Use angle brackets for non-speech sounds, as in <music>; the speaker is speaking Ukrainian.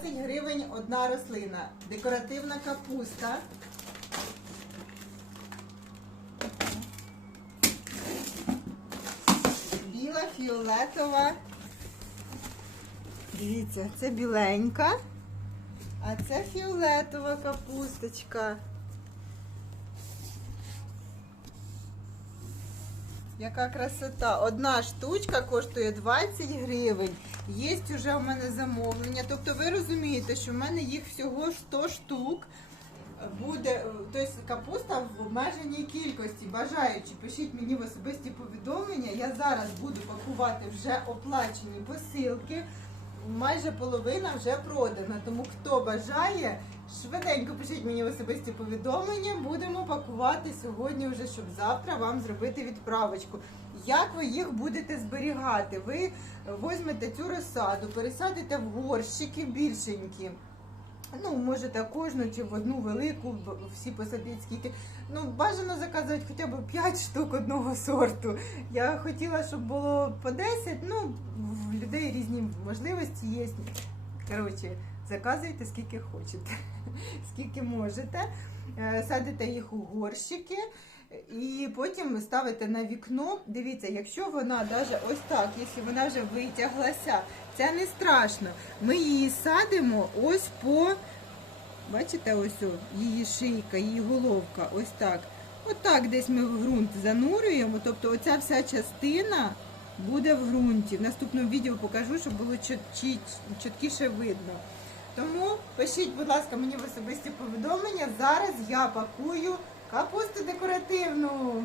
20 гривень одна рослина. Декоративна капуста. Біла, фіолетова. Дивіться, це біленька, а це фіолетова капусточка. Яка красота. Одна штучка коштує 20 гривень. Є вже в мене замовлення. Тобто ви розумієте, що в мене їх всього 100 штук. Буде, тобто капуста в обмеженій кількості. Бажаючи, пишіть мені в особисті повідомлення. Я зараз буду пакувати вже оплачені посилки. Майже половина вже продана. Тому хто бажає, швиденько пишіть мені в особисті повідомлення. Будемо пакувати сьогодні, вже щоб завтра вам зробити відправочку. Як ви їх будете зберігати? Ви возьмете цю розсаду, пересадите в горщики більшенькі. Ну, можете кожну чи в одну велику, всі посадити скільки. Ну, бажано заказувати хоча б 5 штук одного сорту. Я хотіла, щоб було по 10, ну, в людей різні можливості є. Коротше, заказуйте скільки хочете, <laughs> скільки можете. Е, Садите їх у горщики. І потім ставите на вікно. Дивіться, якщо вона даже ось так, якщо вона вже витяглася, це не страшно. Ми її садимо ось по, бачите, ось о, її шийка, її головка, ось так. Отак десь ми в ґрунт занурюємо. Тобто оця вся частина буде в ґрунті. В наступному відео покажу, щоб було чіт- чіт- чіткіше видно. Тому пишіть, будь ласка, мені в особисті повідомлення. Зараз я пакую капусту декоративну.